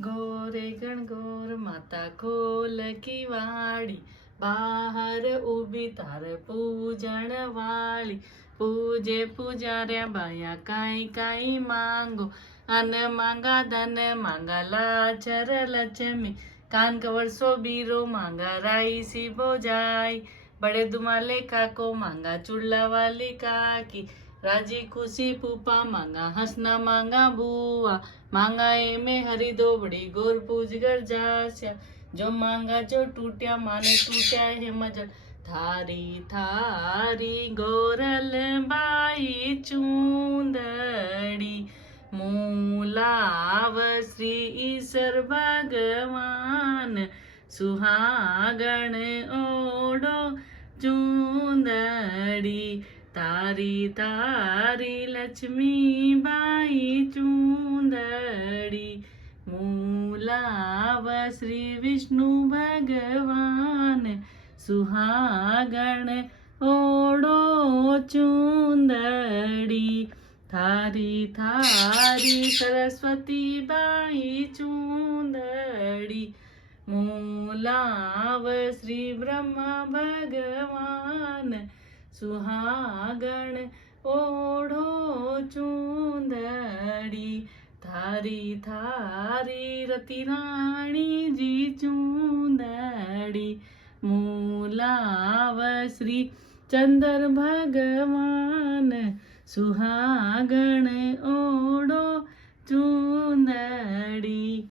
ગોરે ગણગોર માતા ખોલ કિવાડી, બહાર ઊભી તાર પૂજણ વાળી. પૂજે પૂજાર્યા બાયા કાંઈ કાંઈ માંગો, અન માંગા ધન માંગા લાચર લક્ષ્મી. કાન કવરસો બીરો માંગા રાઈ સીબો જાય, बड़े दुमाले काको मांगा चुड़ला वाली काकी. राजी खुशी पूपा मांगा हंसना मांगा बुआ, मांगा ए में हरी दो बड़ी गोर पूज कर जास्या. जो मांगा जो टूट्या माने टूट्या है मजल. थारी थारी गोरल बाई चूंदड़ी, मूलाव श्री ईश्वर भगवान. सुहागण ओडो चूंदड़ी, तारी तारी लक्ष्मी बाई चूंदड़ी. मूलाव श्री विष्णु भगवान, सुहागण ओडो चूंदड़ी. थारी थारी सरस्वती बाई चूंदड़ी, मूलाव श्री ब्रह्मा भगवान. सुहागण ओढ़ो चूंदड़ी. थारी थारी रति राणी जी चूंदड़ी, मूलाव श्री चंद्र भगवान. सुहागण ओढ़ो चूंदड़ी.